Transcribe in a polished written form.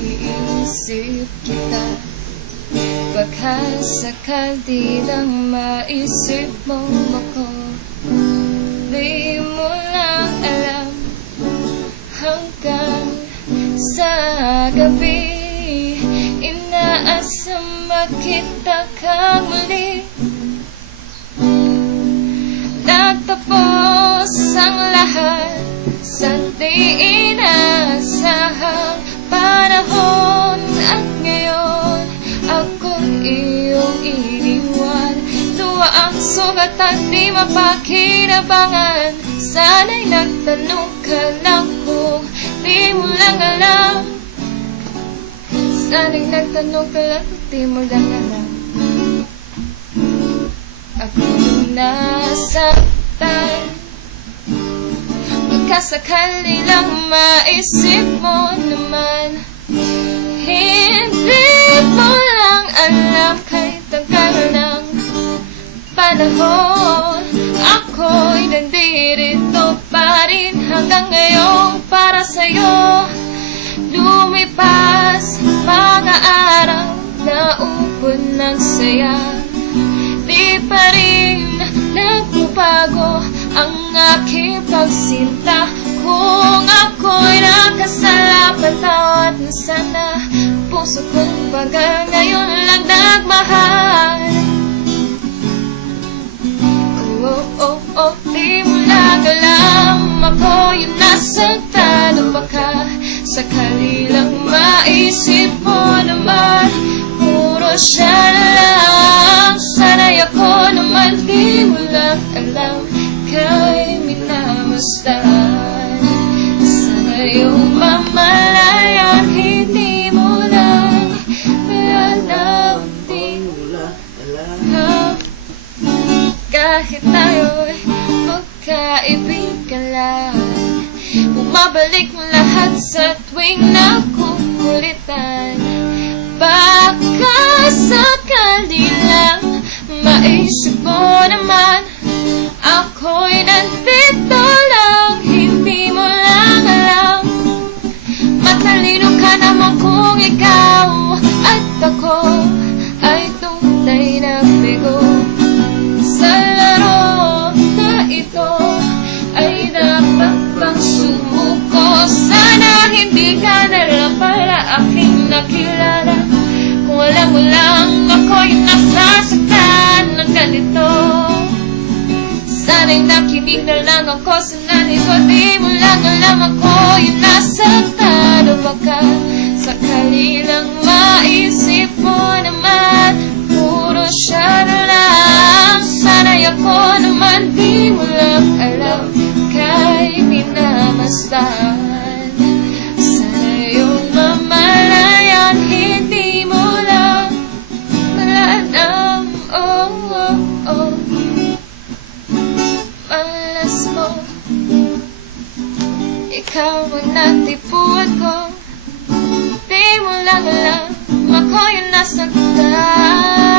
naiisip kita. Baka sakali lang maisip mo ako. Di mo lang alam hanggang sa gabi inaasam makita ka muli. Natapos ang lahat sa di inasahang panahon. At ngayon ako'y iyong iniwan. Luwa ang sugat at di mapakinabangan. Sana'y nagtanong ka lang kung di mo lang alam. Sana'y nagtanong ka lang kung di mo lang alam. Ako'y nasaktan. Magkasakali lang maisip mo naman. Hindi mo lang alam kahit tagal ng panahon. Ako'y nandirito pa rin hanggang ngayon para sa'yo. Lumipas mga araw na upod ng saya. Di pa rin nagbabago ang aking pagsinta. Kung ako'y nakasala, patawad na sana. Puso kong bagal ngayon lang nagmahal. Oh, oh, oh, di mo lang alam. Ako yung nasaktan. O baka sakali lang maisip mo naman puro siya na lang. Sana'y ako naman di mo lang alam kay minamasdan. Sana yung mamalayan hindi mo lang alam. Di mo lang alam. Kahit tayo'y magkaibigan lang, bumabalik lahat sa tuwing nakukulitan. Baka sakali lang maisip mo naman ako'y nandito lang, hindi mo lang alam. Matalino ka naman kung ikaw at ako ay tunay na bigo. Sa laro na ito ay dapat bang sumuko? Sana hindi ka na lang para aking nakilala. Kung alam mo lang ako'y nasasaktan ng ganito. Sana'y nakinig na lang ako sa nanito. Di mo lang alam ako yung nasaktan. O baka sakali lang maisip mo naman puro siya na lang. Sana'y ako naman di mo lang alam kay minamasdan. Sana yung mamalayan hindi mo lang alam. Oh, oh, oh. Malas mo, ikaw ang natipuan ko. Di mo lang alam ako yung nasaktan.